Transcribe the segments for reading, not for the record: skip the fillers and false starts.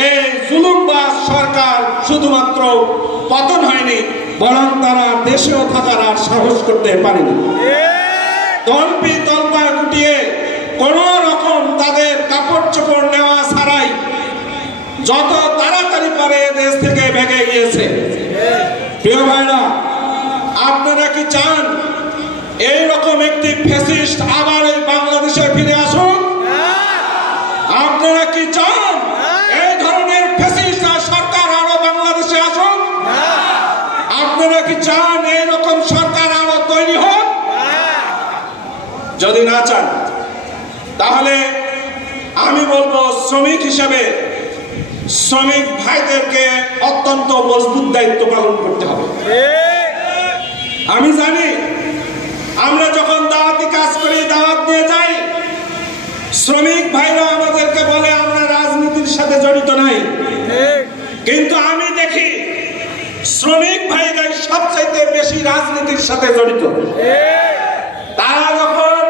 এই জুলুমবাজ সরকার শুধুমাত্র পতন হয়নি, বরং তারা দেশেও থাকার আর সাহস করতে পারেনি। তল্পি তল্পা গুটিয়ে কোন রকম তাদের কাপড় চোপড় নেওয়া ছাড়াই যত তাড়াতাড়ি পারে দেশ থেকে ভেগে গিয়েছে। প্রিয় ভাইরা, আপনারা কি চান এইরকম একটি ফ্যাসিস্ট আবার এই বাংলাদেশে ফিরে আসুন? আপনারা কি চান এই ধরনের ফ্যাসিস্ট সরকার আরো বাংলাদেশে আসুন? আপনারা কি চান এইরকম সরকার আরো তৈরি হোক? যদি না চান, তাহলে আমি বলবো শ্রমিক হিসেবে শ্রমিক ভাইদেরকে অত্যন্ত মজবুত দায়িত্ব পালন করতে হবে। আমি জানি আমরা যখন দাওয়াতি কাজ করি, দাওয়াত দিয়ে যাই, শ্রমিক ভাইরা আমাদেরকে বলে আমরা রাজনীতির সাথে জড়িত নাই, কিন্তু আমি দেখি শ্রমিক ভাইরাই সবচাইতে বেশি রাজনীতির সাথে জড়িত। তারা যখন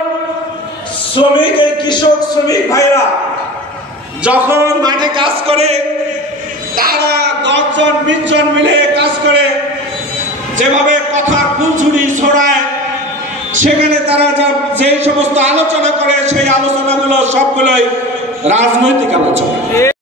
শ্রমিক, এই কৃষক শ্রমিক ভাইরা যখন মাঠে কাজ করে, তারা 10 জন 20 জন মিলে কাজ করে, যেভাবে কথা ফুলঝুরি ছড়ায়, সেখানে তারা যে সমস্ত আলোচনা করে, সেই আলোচনাগুলো সবগুলোই রাজনৈতিক আলোচনা।